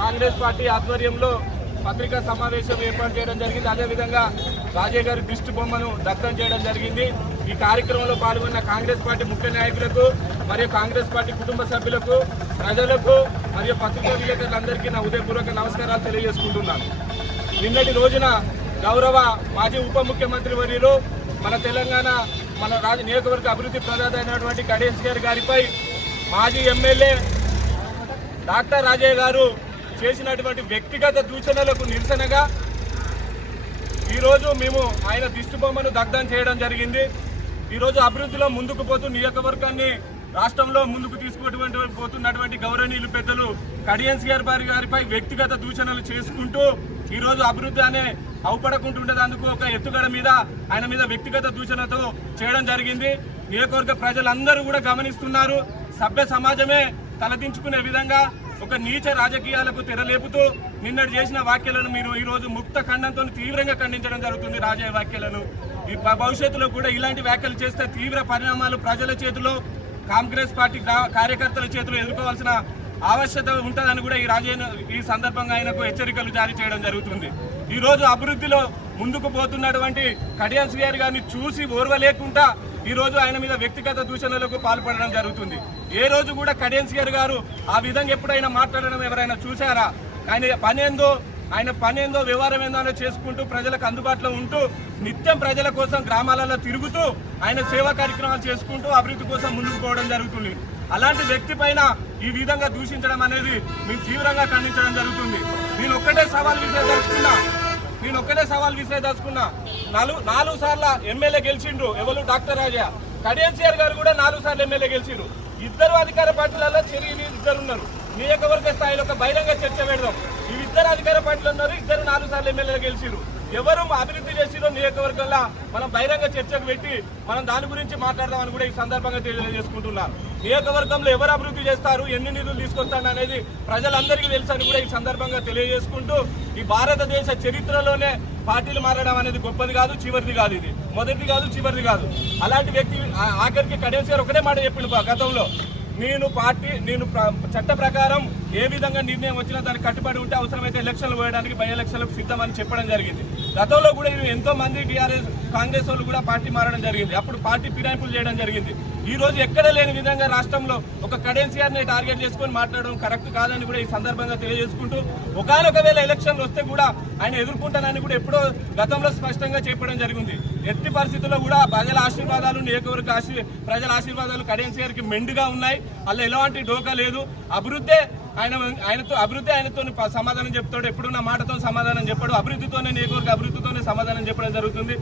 Congress party ఆధ్వర్యంలో పత్రికా సమావేశం ఏర్పాటు చేయడం జరిగింది. అదేవిధంగా రాజయ్య గారి దిష్టి బొమ్మను దగ్ధం చేయడం జరిగింది. ఈ కార్యక్రమంలో పాల్గొన్న కాంగ్రెస్ పార్టీ ముఖ్య నాయకులకు మరియు కాంగ్రెస్ పార్టీ కుటుంబ సభ్యులకు ప్రజలకు మరియు పత్రికా విలేకరులందరికీ నా ఉదయపూర్వక నమస్కారాలు తెలియజేసుకుంటున్నాను. నిన్నటి రోజున గౌరవ మాజీ ఉప ముఖ్యమంత్రి వర్యులు మన తెలంగాణ మన రాజ నియోజకవర్గ అభివృద్ధి ప్రదాత అయినటువంటి కడేన్స్ గారి గారిపై మాజీ ఎమ్మెల్యే డాక్టర్ రాజయ్య గారు చేసినటువంటి వ్యక్తిగత దూషణలకు నిరసనగా ఈరోజు మేము ఆయన దిష్టిబొమ్మను దగ్ధం చేయడం జరిగింది. ఈరోజు అభివృద్ధిలో ముందుకు పోతూ నియోజకవర్గాన్ని రాష్ట్రంలో ముందుకు తీసుకున్నటువంటి పోతున్నటువంటి గౌరవనీయులు పెద్దలు కడియన్స్ గారి గారిపై వ్యక్తిగత దూషణలు చేసుకుంటూ ఈరోజు అభివృద్ధి అనే అవపడకుంటుండేందుకు ఒక ఎత్తుగడ మీద ఆయన మీద వ్యక్తిగత దూషణతో చేయడం జరిగింది. నియోజకవర్గ ప్రజలందరూ కూడా గమనిస్తున్నారు. సభ్య సమాజమే తలదించుకునే విధంగా ఒక నీచ రాజకీయాలకు తెరలేపుతూ నిన్నటి చేసిన వ్యాఖ్యలను మీరు ఈరోజు ముక్త ఖండంతో తీవ్రంగా ఖండించడం జరుగుతుంది రాజయ్య వ్యాఖ్యలను. ఈ భవిష్యత్తులో కూడా ఇలాంటి వ్యాఖ్యలు చేస్తే తీవ్ర పరిణామాలు ప్రజల చేతిలో కాంగ్రెస్ పార్టీ కా- కార్యకర్తల చేతిలో ఎదుర్కోవాల్సిన ఆవశ్యకత ఉంటుందని కూడా ఈ రాజేంద్ర ఈ సందర్భంగా ఆయనకు హెచ్చరికలు జారీ చేయడం జరుగుతుంది. ఈ రోజు అభివృద్ధిలో ముందుకు పోతున్నటువంటి కడియాన్స్ గారి గారిని చూసి ఓర్వలేకుండా ఈ రోజు ఆయన మీద వ్యక్తిగత దూషణలకు పాల్పడడం జరుగుతుంది. ఏ రోజు కూడా కడియన్స్ గారు గారు ఆ విధంగా ఎప్పుడైనా మాట్లాడడం ఎవరైనా చూసారా ఆయన పనేందో ఆయన పనేందో వ్యవహారం ఏందో చేసుకుంటూ ప్రజలకు అందుబాటులో ఉంటూ నిత్యం ప్రజల కోసం గ్రామాలలో తిరుగుతూ ఆయన సేవా కార్యక్రమాలు చేసుకుంటూ అభివృద్ధి కోసం ముందుకు పోవడం జరుగుతుంది. అలాంటి వ్యక్తి పైన ఈ విధంగా దూషించడం అనేది మేము తీవ్రంగా ఖండించడం జరుగుతుంది. నేను ఒక్కటే సవాల్ విసిరేదలుచుకున్నా. నేను ఒక్కటే సవాల్ విసిరేదలుచుకున్నా. నాలుగు నాలుగు సార్లు ఎమ్మెల్యే గెలిచిండ్రు. ఎవరు? డాక్టర్ రాజయ్య కడియన్సీఆర్ గారు కూడా నాలుగు సార్లు ఎమ్మెల్యే గెలిచిండ్రు. ఇద్దరు అధికార పార్టీలలో చెరిగి ఇద్దరు ఉన్నారు. నియోజకవర్గ స్థాయిలో ఒక బహిరంగ చర్చ పెడదాం. ఇవి ఇద్దరు అధికార పార్టీలు ఉన్నారు. ఇద్దరు నాలుగు సార్లు ఎమ్మెల్యేలు గెలిచిరు ఎవరు అభివృద్ధి చేసిరో నియోజకవర్గంలో మనం బహిరంగ చర్చకు పెట్టి మనం దాని గురించి మాట్లాడదామని కూడా ఈ సందర్భంగా తెలియజేసుకుంటున్నాను నియోజకవర్గంలో ఎవరు అభివృద్ధి చేస్తారు ఎన్ని నిధులు తీసుకొస్తాను అనేది ప్రజలందరికీ తెలుసని కూడా ఈ సందర్భంగా తెలియజేసుకుంటూ ఈ భారతదేశ చరిత్రలోనే పార్టీలు మారడం అనేది గొప్పది కాదు చివరిది కాదు ఇది. మొదటిది కాదు చివరిది కాదు. అలాంటి వ్యక్తి ఆఖరికి కడేసి గారు ఒకటే మాట చెప్పిండు బా గతంలో. నేను పార్టీ నేను చట్ట ప్రకారం ఏ విధంగా నిర్ణయం వచ్చినా దానికి కట్టుబడి ఉంటే అవసరమైతే ఎలక్షన్లు పోయడానికి బై ఎలక్షన్లకు సిద్ధమని చెప్పడం జరిగింది. గతంలో కూడా నేను ఎంతో మంది టీఆర్ఎస్ కాంగ్రెస్ వాళ్ళు కూడా పార్టీ మారడం జరిగింది. అప్పుడు పార్టీ ఫిరాయింపులు చేయడం జరిగింది. ఈ రోజు ఎక్కడ లేని విధంగా రాష్ట్రంలో ఒక కడెన్సీఆర్ని టార్గెట్ చేసుకొని మాట్లాడడం కరెక్ట్ కాదని కూడా ఈ సందర్భంగా తెలియజేసుకుంటూ ఒకవేళ ఎలక్షన్లు వస్తే కూడా ఆయన ఎదుర్కొంటానని కూడా ఎప్పుడో గతంలో స్పష్టంగా చెప్పడం జరిగింది. ఎట్టి పరిస్థితుల్లో కూడా ప్రజల ఆశీర్వాదాలు నియోజకవర్గ ఆశీ ప్రజల ఆశీర్వాదాలు కడెన్సీ గారికి మెండుగా ఉన్నాయి. అలా ఎలాంటి డోకా లేదు. అభివృద్ధే ఆయన ఆయనతో అభివృద్ధి ఆయనతో సమాధానం చెప్తాడు. ఎప్పుడు నా మాటతో సమాధానం చెప్పాడు. అభివృద్ధితోనే నియోజకవర్గ అభివృద్ధితోనే సమాధానం చెప్పడం జరుగుతుంది.